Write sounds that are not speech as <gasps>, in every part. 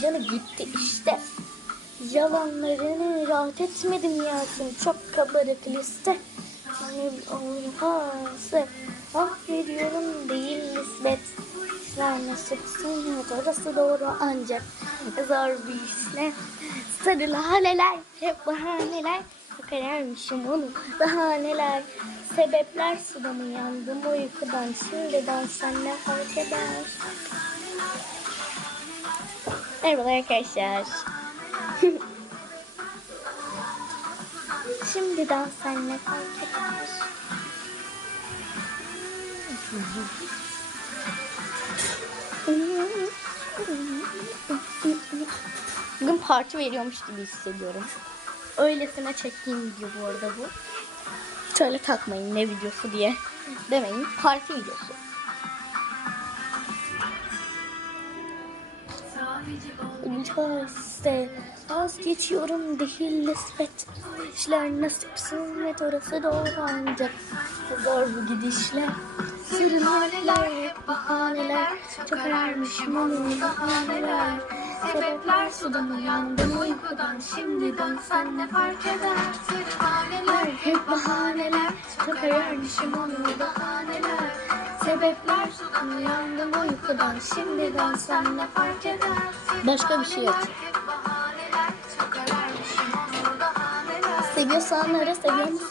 Canı gitti işte. Yalanlarını rahat etmedim Yasin. Çok kabarık liste. Hani olmazsa affediyorum değil nispet. İşler nasipsin orası doğru ancak zor bir işle. Sarı laleler hep bahaneler. Kararmışım onu bahaneler. Sebepler suda mı yandım uykudan şimdiden sen ne fark eder? Merhabalar arkadaşlar. Şimdiden sen ne fark eder? Bugün parti veriyormuş gibi hissediyorum. Öylesine çektiğim video bu arada bu. Şöyle takmayın ne videosu diye demeyin. Parti videosu. Üniversite vazgeçiyorum değil nispet. İşler nasip sünnet orası doğru ancak zor bu gidişle. Sürüneler hep bahaneler çok ararmışım onun bahaneler. Sebepler sudan uyandım uykudan şimdiden sen ne fark eder? Sürüneler hep bahaneler çok ararmışım onun bahaneler. Sebepler uyandım uykudan şimdiden sen ne fark eder? Başka bir şey yok. Seviyorsan ara seviyor musun?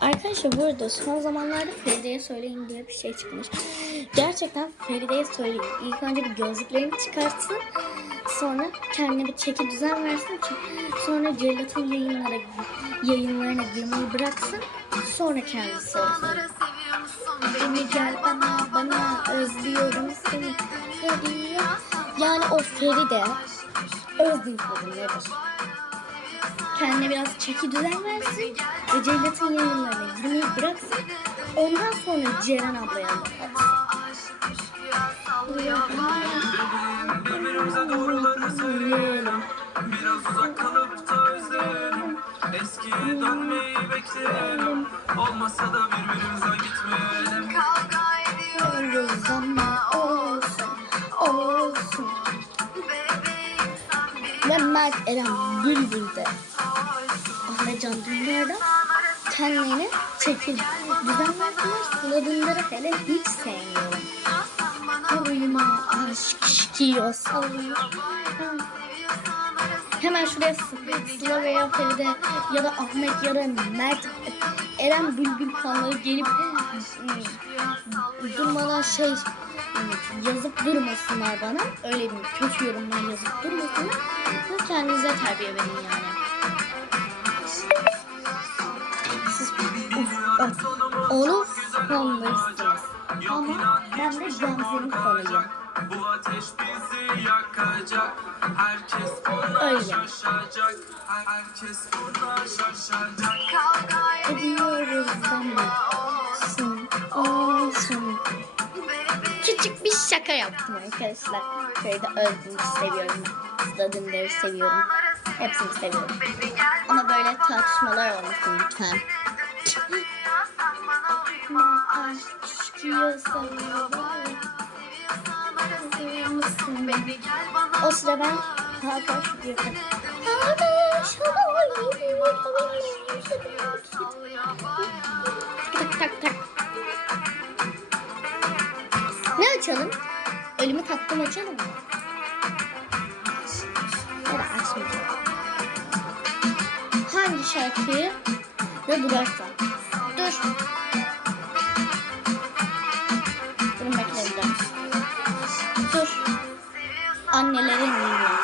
Arkadaşlar burada son zamanlarda Feride'ye söyleyin diye bir şey çıkmış. Gerçekten Feride'ye söyleyin. İlk önce bir gözlüklerini çıkartsın. Sonra kendine bir çeki düzen versin ki sonra Cellat'ın yayınlara, yayınlarına girmeyi bıraksın. Sonra kendisi söylesin. Beni gel bana bana özlüyorum seni. Feride. Yani o Feride özlüyor kadın nedir? kendine biraz çeki düzen versin ve Cellat'ın yayınlarına girmeyi bıraksın. Ondan sonra Ceren ablaya Birbirimize doğruları söyleyelim Biraz uzak kalıp da özleyelim Eskiye dönmeyi bekleyelim Olmasa da birbirimize gitmeyelim anlatıyoruz ama olsun, olsun. Ve Mert Eren Bülbül'de Ahmet Can Dündar'da kendine çeki düzen verdiler. Sıla Dündar'ı hele hiç sevmiyorum. Uyuma aşk şikiyor sallıyor. Hemen şuraya Sı- Sıla veya Feride ya da Ahmet ya da Mert Eren Bülbül fanları gelip durmadan şey yazıp durmasınlar bana. Öyle diyeyim. Kötü yorumlar yazıp durmasınlar. Siz kendinize terbiye verin yani. Siz onu fanlarısınız. Ama ben de Gamze'nin fanıyım. Bu ateş bizi yakacak Herkes buna Öyle. şaşacak Her- Herkes buna şaşacak Ediyoruz ama olsun, olsun. Küçük bir şaka yaptım arkadaşlar. Feride Özgür'ü seviyorum. Sıla Dündar'ı seviyorum. Hepsini seviyorum. Ama böyle tartışmalar olmasın lütfen. Aşk çıkıyorsa seviyor beni? O sıra ben Hakan şu diyor. Tak tak tak. Ne açalım? Elimi taktım açalım mı? Ya da açmayacağım. Hangi şarkıyı ve durarsa? Dur. Annelerin yine.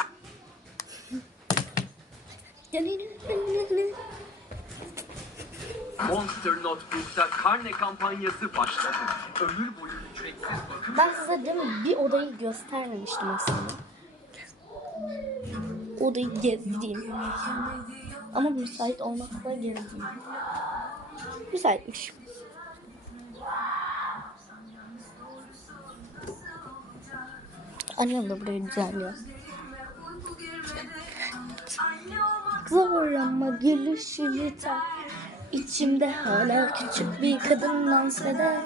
Monster Notebook'ta karne kampanyası başladı. Ömür boyu ücretsiz bakım Ben size değil mi bir odayı göstermemiştim aslında. Odayı gezdim. Ama müsait olmakla gezdim. Müsaitmiş. Annem de burayı düzenliyor. Zor ama gülüşü yeter. İçimde hala küçük bir kadın dans eder.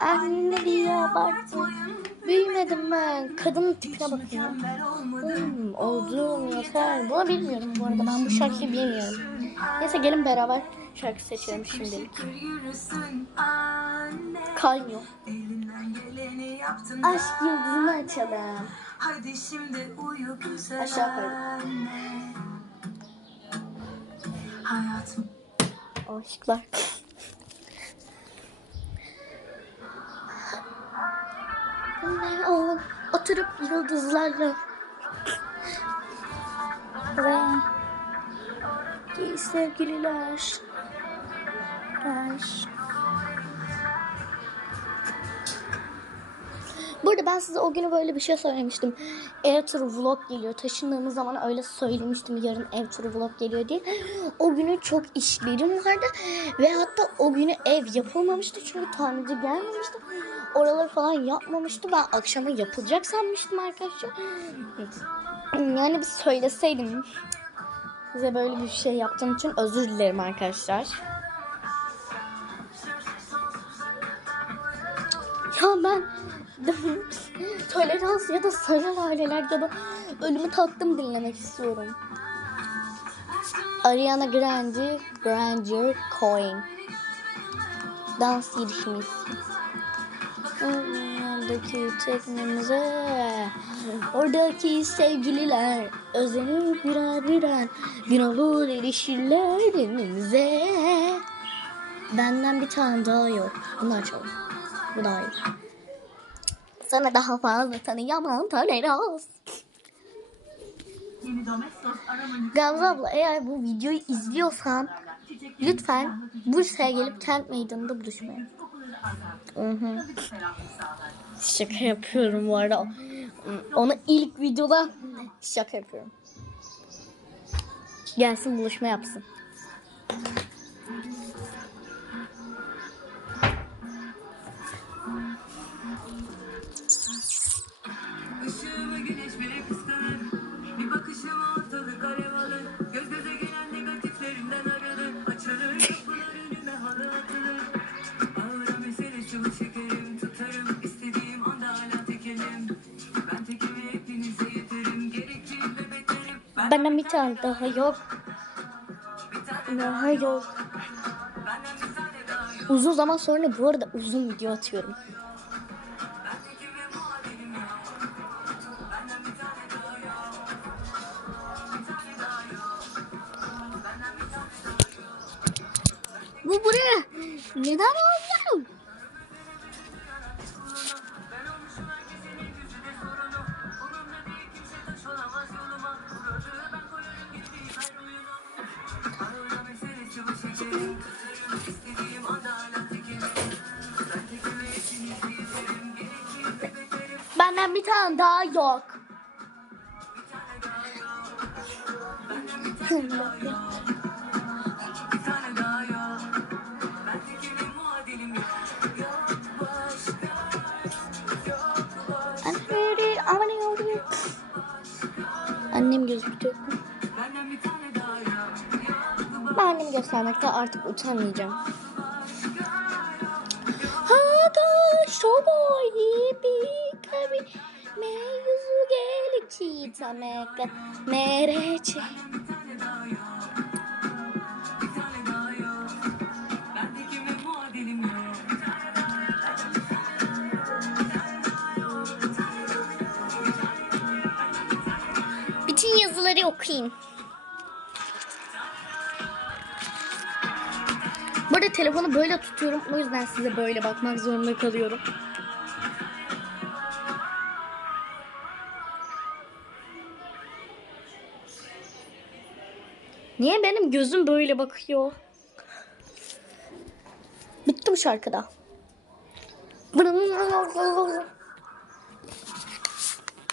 Anne diye abarttım. Büyümedim ben. Kadının tipine ya. Hmm, olduğum yeter. Bunu bilmiyorum bu arada. Ben bu şarkıyı bilmiyorum. Neyse gelin beraber şarkı seçelim şimdilik. Kaymıyor. Aşk yıldızını açalım. Hadi şimdi uyu güzel Aşağı koy. anne. Hayatım Aşklar. Ne o? Oturup yıldızlarla ve sevgililer. Aşk. Burada ben size o günü böyle bir şey söylemiştim. Ev turu vlog geliyor. Taşındığımız zaman öyle söylemiştim yarın ev turu vlog geliyor diye. <gasps> O günü çok işlerim vardı. Ve hatta o günü ev yapılmamıştı. Çünkü tamirci gelmemişti. Oraları falan yapmamıştı. Ben akşama yapılacak sanmıştım arkadaşlar. Yani bir söyleseydim. Size böyle bir şey yaptığım için özür dilerim arkadaşlar. Ya ben <laughs> tolerans ya da sanal aileler ya da ölümü tattım dinlemek istiyorum. Ariana Grande, Grandeur Coin. Dans girişimiz. Oradaki teknemize Oradaki sevgililer Özenip birer birer Gün olur erişirler denize Benden bir tane daha yok Bunu açalım Bu daha iyi Sana daha fazla tanıyamam tolerans Gamze abla eğer bu videoyu izliyorsan lütfen Bursa'ya gelip kent meydanında buluşmaya. Hı hı. Şaka yapıyorum bu arada. Onu ilk videoda şaka yapıyorum. Gelsin buluşma yapsın. Benden bir tane daha yok. Daha yok. Uzun zaman sonra bu arada uzun video atıyorum. Ben tekim ve muhabirim Annem bir yok Yok Ben annemi göstermekte artık utanmayacağım. Haga şoboy bir kabi me ve muadilim yok Bütün yazıları okuyayım. Bu arada telefonu böyle tutuyorum. O yüzden size böyle bakmak zorunda kalıyorum. Niye benim gözüm böyle bakıyor? Bitti bu şarkıda.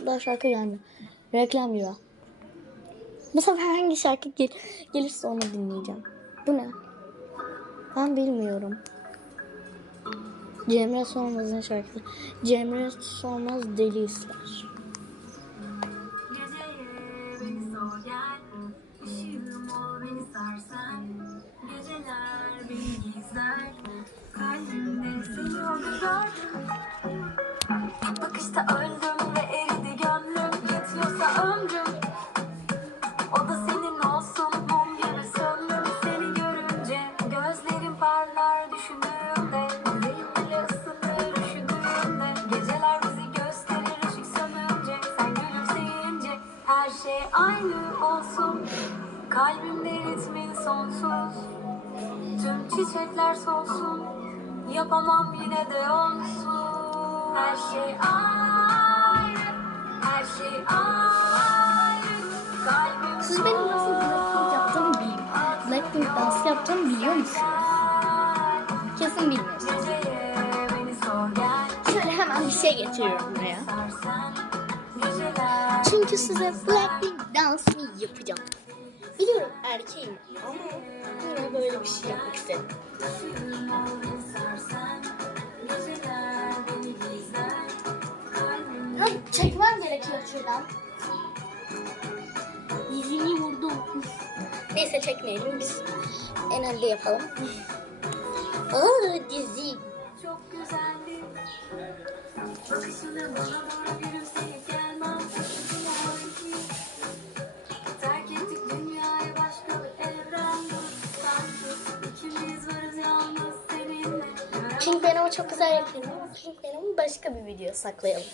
Daha şarkı gelmiyor. Reklam gibi. Bu sefer hangi şarkı gel gelirse onu dinleyeceğim. Bu ne? Ben bilmiyorum. Cemre Solmaz'ın şarkısı. Cemre Solmaz Deli İster. Şey aynı olsun Kalbimde ritmin sonsuz Tüm çiçekler solsun Yapamam yine de olsun Her şey ayrı Her şey ayrı Kalbim Siz benim nasıl Blackpink yaptığımı biliyor Blackpink dans yaptığımı biliyor musunuz? Kesin bilmiyorsunuz. Geceye beni sor gel Şöyle hemen bir şey getiriyorum buraya. Çünkü size Blackpink dansını yapacağım. Biliyorum erkeğim ama yine böyle bir şey yapmak istedim. çekmem gerekiyor şuradan. Dizimi vurdum. Neyse çekmeyelim biz en önde yapalım. Aa dizi. çok güzeldi Bakışına bana doğru Pink Venom'u çok güzel yapıyorum ama Pink Venom'u başka bir video saklayalım.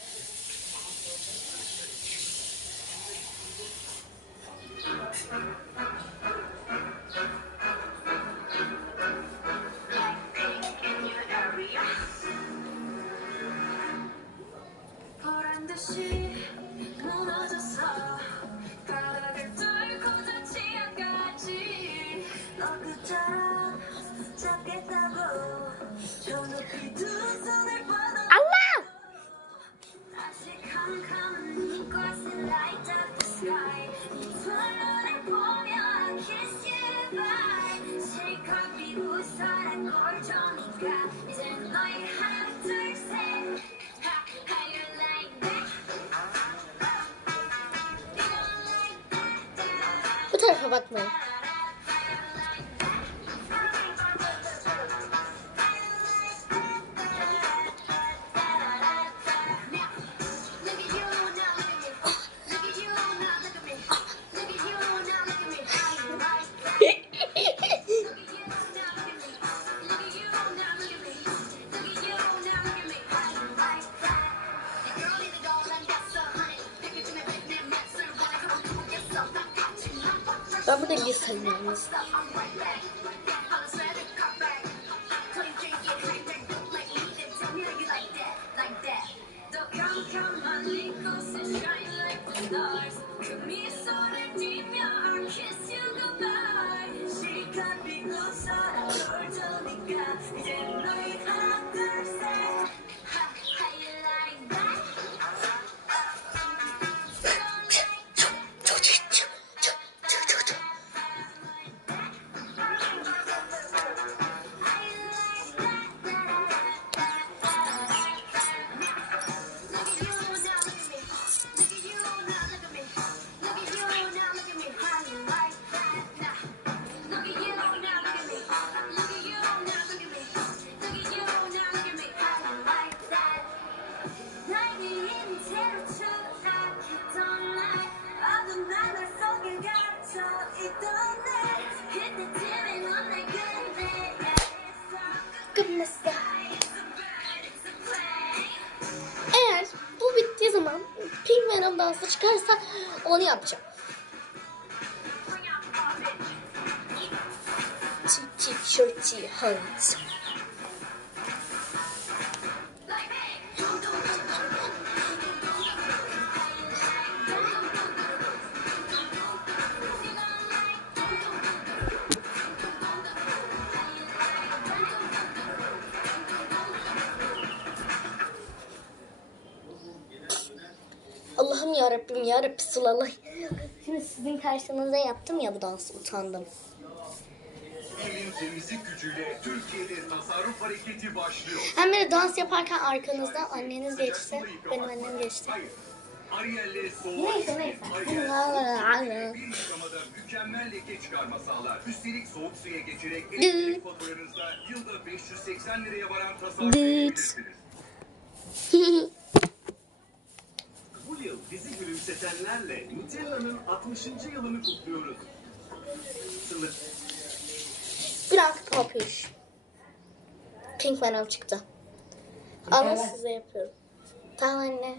That? Bu tarafa bakmayın. Ben burada liseyim yalnız. Dansı çıkarsa onu yapacağım. Çiçi çöçi hınt. Rabbi sulallah. Şimdi sizin karşınızda yaptım ya bu dansı utandım. Elin temizlik gücüyle Türkiye'de tasarruf hareketi başlıyor. Hem böyle dans yaparken arkanızda anneniz geçse, benim annem geçti. Hayır. Ariel'le soğuk. Neyse neyse. Ariel bir yıkamada mükemmel leke çıkarma sağlar. Üstelik soğuk suya geçerek elektrik faturanızda yılda 580 liraya varan tasarruf <laughs> edebilirsiniz. Bu yıl bizi gülümsetenlerle Nutella'nın 60. yılını kutluyoruz. Sınır. Biraz popüş. Pink Venom çıktı. Ama size yapıyorum. Tamam anne.